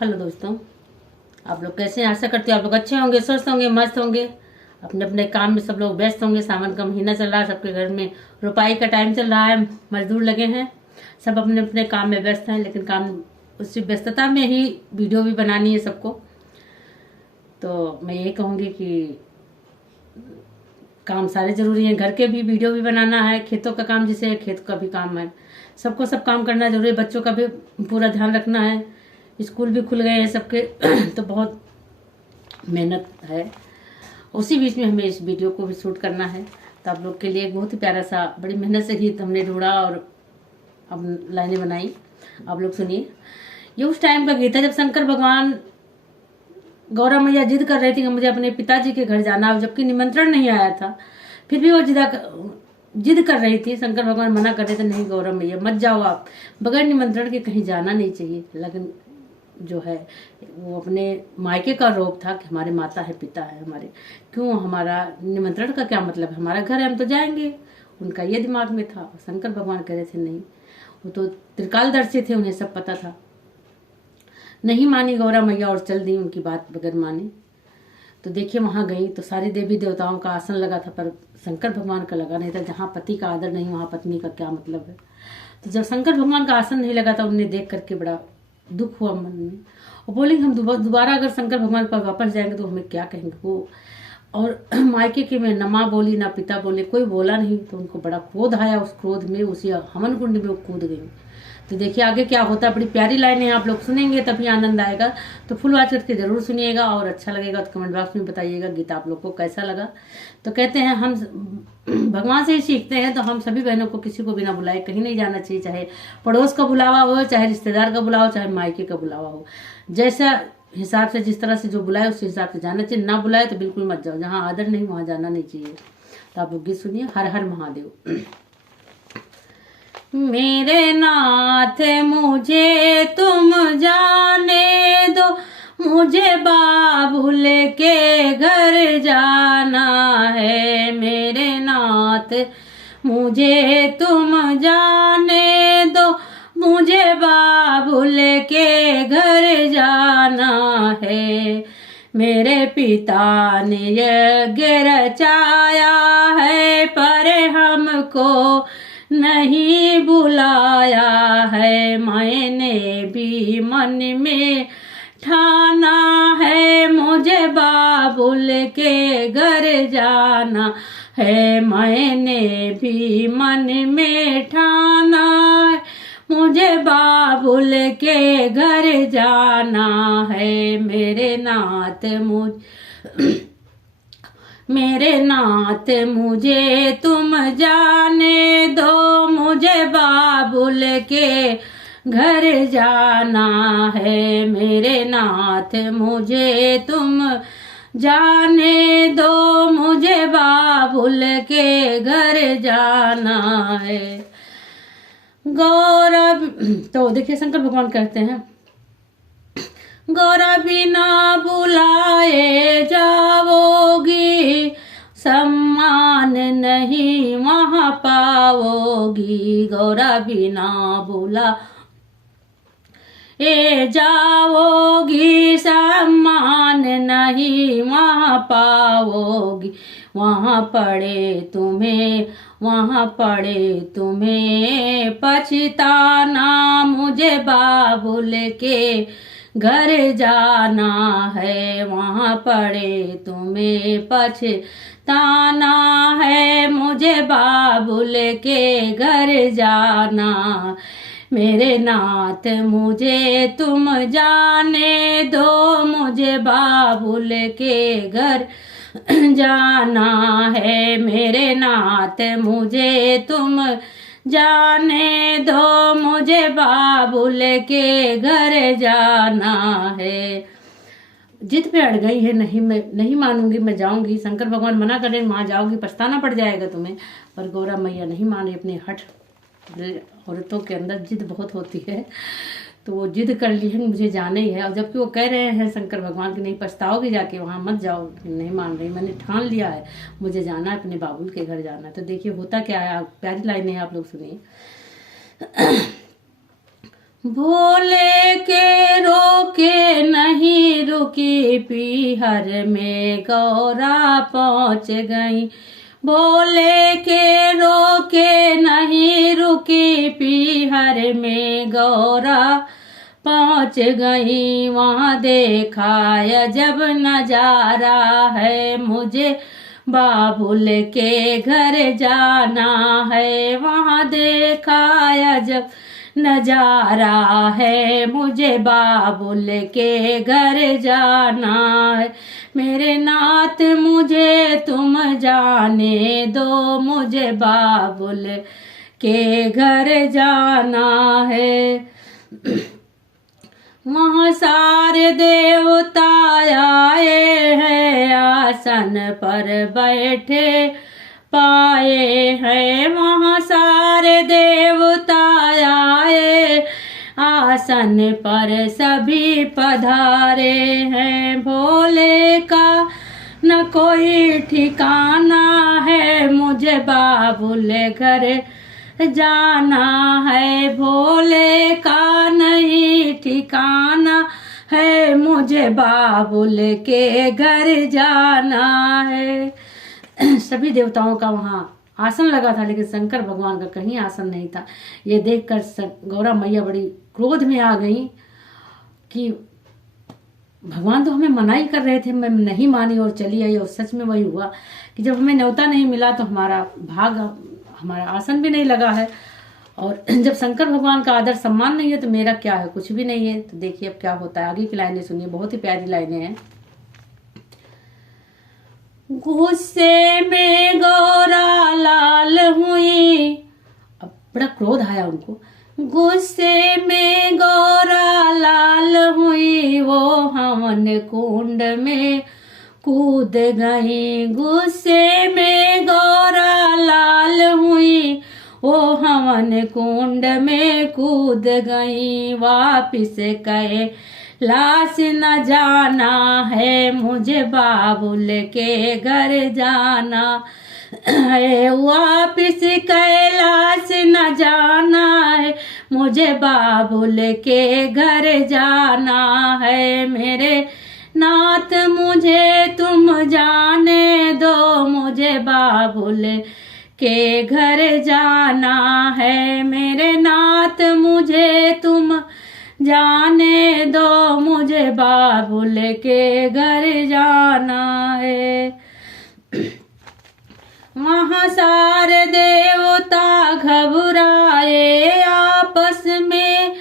Hello दोस्तों, आप लोग कैसे हैं? आशा करती हूँ आप लोग अच्छे होंगे, स्वस्थ होंगे, मस्त होंगे। अपने अपने काम में सब लोग व्यस्त होंगे। सावन का महीना चल रहा है, सबके घर में रोपाई का टाइम चल रहा है, मजदूर लगे हैं, सब अपने अपने काम में व्यस्त हैं। लेकिन काम उसी व्यस्तता में ही वीडियो भी बनानी है सबको। तो मैं यही कहूँगी कि काम सारे जरूरी हैं। घर के भी वीडियो भी बनाना है, खेतों का काम जैसे खेत का भी काम है, सबको सब काम करना जरूरी है। बच्चों का भी पूरा ध्यान रखना है, स्कूल भी खुल गए हैं सबके तो बहुत मेहनत है। उसी बीच में हमें इस वीडियो को भी शूट करना है। तो आप लोग के लिए एक बहुत ही प्यारा सा बड़ी मेहनत से गीत हमने ढूंढा और अब लाइनें बनाई। आप लोग सुनिए। ये उस टाइम का गीत है जब शंकर भगवान गौरा मैया जिद कर रही थी कि मुझे अपने पिताजी के घर जाना, जबकि निमंत्रण नहीं आया था। फिर भी वो जिद कर रही थी। शंकर भगवान मना कर रहे थे, नहीं गौरा मैया मत जाओ, आप बगैर निमंत्रण के कहीं जाना नहीं चाहिए। लेकिन जो है वो अपने मायके का रोग था कि हमारे माता है, पिता है हमारे, क्यों हमारा निमंत्रण का क्या मतलब है, हमारा घर है, हम तो जाएंगे। उनका ये दिमाग में था। शंकर भगवान कह रहे थे नहीं, वो तो त्रिकालदर्शी थे, उन्हें सब पता था। नहीं मानी गौरा मैया और चल दी उनकी बात बगैर माने। तो देखिए वहां गई तो सारी देवी देवताओं का आसन लगा था, पर शंकर भगवान का लगा नहीं था। जहाँ पति का आदर नहीं वहां पत्नी का क्या मतलब है। तो जब शंकर भगवान का आसन नहीं लगा था, उन्हें देख करके बड़ा दुख हुआ मन में। और बोले हम दोबारा अगर शंकर भगवान पर वापस जाएंगे तो हमें क्या कहेंगे वो। और मायके के में न माँ बोली ना पिता बोले, कोई बोला नहीं। तो उनको बड़ा क्रोध आया। उस क्रोध में उसी हवन कुंड में वो कूद गई। तो देखिए आगे क्या होता है। बड़ी प्यारी लाइन है, आप लोग सुनेंगे तभी आनंद आएगा। तो फुल वॉच करके जरूर सुनिएगा और अच्छा लगेगा तो कमेंट बॉक्स में बताइएगा गीत आप लोग को कैसा लगा। तो कहते हैं हम भगवान से ही सीखते हैं, तो हम सभी बहनों को किसी को बिना बुलाए कहीं नहीं जाना चाहिए। चाहे पड़ोस का बुलावा हो, चाहे रिश्तेदार का बुलावा हो, चाहे मायके का बुलावा हो। जैसा हिसाब से जिस तरह से जो बुलाए उस हिसाब से जाना चाहिए। ना बुलाए तो बिल्कुल मत जाओ, जहाँ आदर नहीं वहां जाना नहीं चाहिए। तो आप लोग गीत सुनिए। हर हर महादेव। मेरे नाथ मुझे तुम जाने दो, मुझे बाबुल के घर जाना है। मेरे नाथ मुझे तुम जाने दो, मुझे बाबुल के घर जाना है। मेरे पिता ने यज्ञ रचाया है, पर हमको नहीं बुलाया है। मैंने भी मन में ठाना है, मुझे बाबुल के घर जाना है। मैंने भी मन में ठाना है, मुझे बाबुल के घर जाना है। मेरे नाथ मुझे तुम जाने दो, मुझे बाबुल के घर जाना है। मेरे नाथ मुझे तुम जाने दो, मुझे बाबुल के घर जाना है। गौरव तो देखिए शंकर भगवान कहते हैं गौरा बिना बुलाए जाओगी, सम्मान नहीं वहां पाओगी। गौरा बिना बुला जाओगी, सम्मान नहीं वहां पाओगी। वहां पड़े तुम्हें पछताना, मुझे बाबुल के घर जाना है। वहां पड़े तुम्हें पछताना है, मुझे बाबुल के घर जाना। मेरे नाथ मुझे तुम जाने दो, मुझे बाबुल के घर जाना है। मेरे नाथ मुझे तुम जाने दो, मुझे बाबुल के घर जाना है। जिद पे अड़ गई है, मैं नहीं मानूंगी, मैं जाऊंगी। शंकर भगवान मना कर रहे हैं, वहां जाओगी पछताना पड़ जाएगा तुम्हें। पर गौरा मैया नहीं मान रही। अपने हठ औरतों के अंदर जिद बहुत होती है, तो वो जिद कर ली है मुझे जाना ही है। और जबकि वो कह रहे हैं शंकर भगवान की नहीं पछताओगे जाके, वहां मत जाओ। नहीं मान रही, मैंने ठान लिया है, मुझे जाना है, अपने बाबुल के घर जाना है। तो देखिए होता क्या है, प्यारी लाइनें आप लोग सुनिए। भोले के रोके पीहर में गौरा पहुँच गई। भोले के रोके नहीं रुकी, पीहर में गौरा पहुँच गई। वहाँ देखा अजब नजारा है, मुझे बाबुल के घर जाना है। वहाँ देखा अजब नजारा है, मुझे बाबुल के घर जाना है। मेरे नाथ मुझे तुम जाने दो, मुझे बाबुल के घर जाना है। वहाँ सारे देवता आए हैं, आसन पर बैठे पाए हैं। वहाँ सारे देवता आए, आसन पर सभी पधारे हैं। भोले का न कोई ठिकाना है, मुझे बाबुल घर जाना है। भोले का नहीं ठिकाना है, मुझे बाबुल के घर जाना है। सभी देवताओं का वहाँ आसन लगा था, लेकिन शंकर भगवान का कहीं आसन नहीं था। ये देखकर गौरा मैया बड़ी क्रोध में आ गई कि भगवान तो हमें मना ही कर रहे थे, मैं नहीं मानी और चली आई। और सच में वही हुआ कि जब हमें न्योता नहीं मिला तो हमारा आसन भी नहीं लगा है। और जब शंकर भगवान का आदर सम्मान नहीं है तो मेरा क्या है, कुछ भी नहीं है। तो देखिए अब क्या होता है, आगे की लाइनें सुनिए, बहुत ही प्यारी लाइनें हैं। गुस्से में गौरा लाल हुई, अब बड़ा क्रोध आया उनको। गुस्से में गौरा लाल हुई, वो हवन कुंड में कूद गई। गुस्से में गौरा लाल हुई, वो हवन कुंड में कूद गई। वापिस कहे लाश न जाना है, मुझे बाबुल के घर जाना है। वापिस कैलाश न जाना है, मुझे बाबुल के घर जाना है। मेरे नाथ मुझे तुम जाने दो, मुझे बाबुल के घर जाना है। मेरे नाथ मुझे तुम जाने दो, मुझे बाबुल के घर जाना है। वहाँ सारे देवता घबराए, आपस में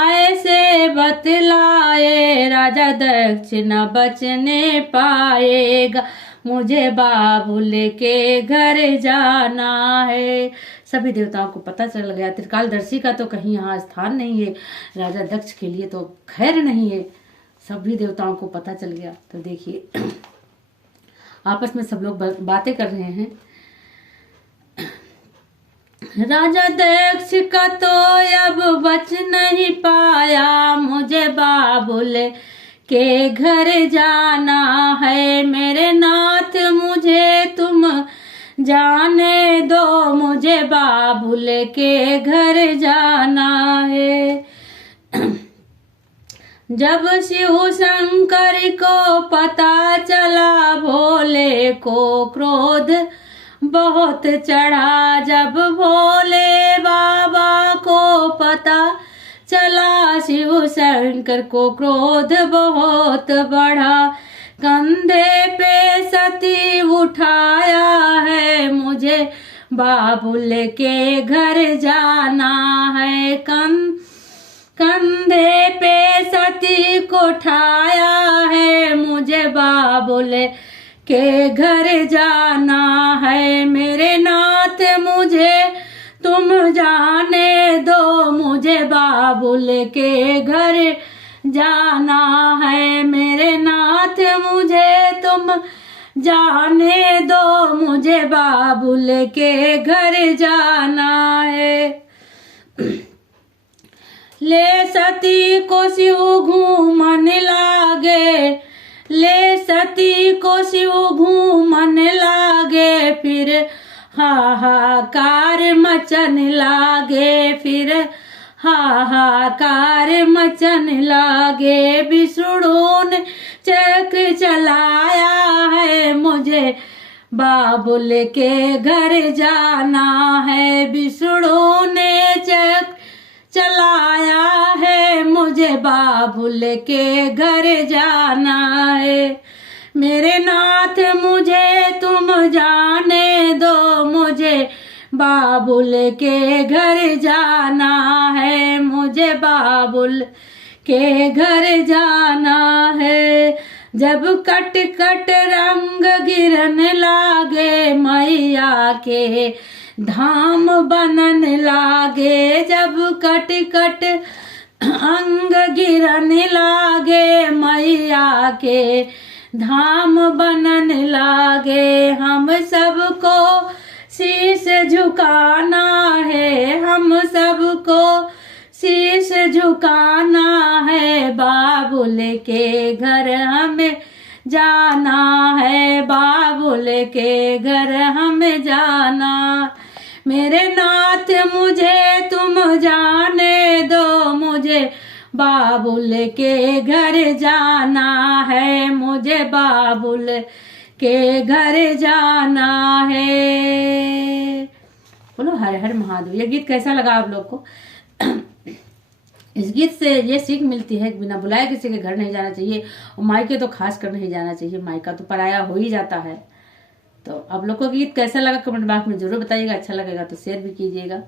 ऐसे बतलाए, राजा दक्ष न बचने पाएगा, मुझे बाबुल के घर जाना है। सभी देवताओं को पता चल गया, त्रिकालदर्शी का तो कहीं यहाँ स्थान नहीं है, राजा दक्ष के लिए तो खैर नहीं है। सभी देवताओं को पता चल गया। तो देखिए आपस में सब लोग बातें कर रहे हैं। राजा दक्ष का तो अब बच नहीं पाया, मुझे बाबुल के घर जाना है। मेरे नाथ मुझे तुम जाने दो, मुझे बाबुल के घर जाना है। जब शिव शंकर को पता चला, भोले को क्रोध बहुत चढ़ा। जब भोले बाबा को पता चला, शिव शंकर को क्रोध बहुत बढ़ा। कंधे पे सती उठाया है, मुझे बाबुल के घर जाना है। कंधे पे सती को उठाया है, मुझे बाबुल के घर जाना है। मेरे नाथ मुझे तुम जाने दो, मुझे बाबुल के घर जाना है। मेरे नाथ मुझे तुम जाने दो, मुझे बाबुल के घर जाना है। ले सती को शिव घूमन लागे, ले सती को शिव घूमन लागे, फिर हाहाकार मचन लागे, फिर हाहाकार मचन लागे, विष्णु ने चक्र चलाया है, मुझे बाबुल के घर जाना है। विष्णु ने चक्र चलाया है, मुझे बाबुल के घर जाना है। मेरे नाथ मुझे तुम जाने दो, मुझे बाबुल के घर जाना है, मुझे बाबुल के घर जाना है। जब कट कट रंग गिरन लागे, मैया के धाम बनन लागे। जब कट कट अंग गिरन लागे, मैया के धाम बनन लागे। हम सबको शीश झुकाना है, हम सबको शीश झुकाना है, बाबुल के घर हमें जाना है, बाबुल के घर हमें जाना। मेरे नाथ मुझे तुम जाने दो, मुझे बाबुल के घर जाना है, मुझे बाबुल के घर जाना है। बोलो हर हर महादेव। ये गीत कैसा लगा आप लोग को? इस गीत से ये सीख मिलती है कि बिना बुलाए किसी के घर नहीं जाना चाहिए, और मायके तो खास कर नहीं जाना चाहिए, मायका तो पराया हो ही जाता है। तो आप लोग को गीत कैसा लगा कमेंट बॉक्स में जरूर बताइएगा, अच्छा लगेगा तो शेयर भी कीजिएगा।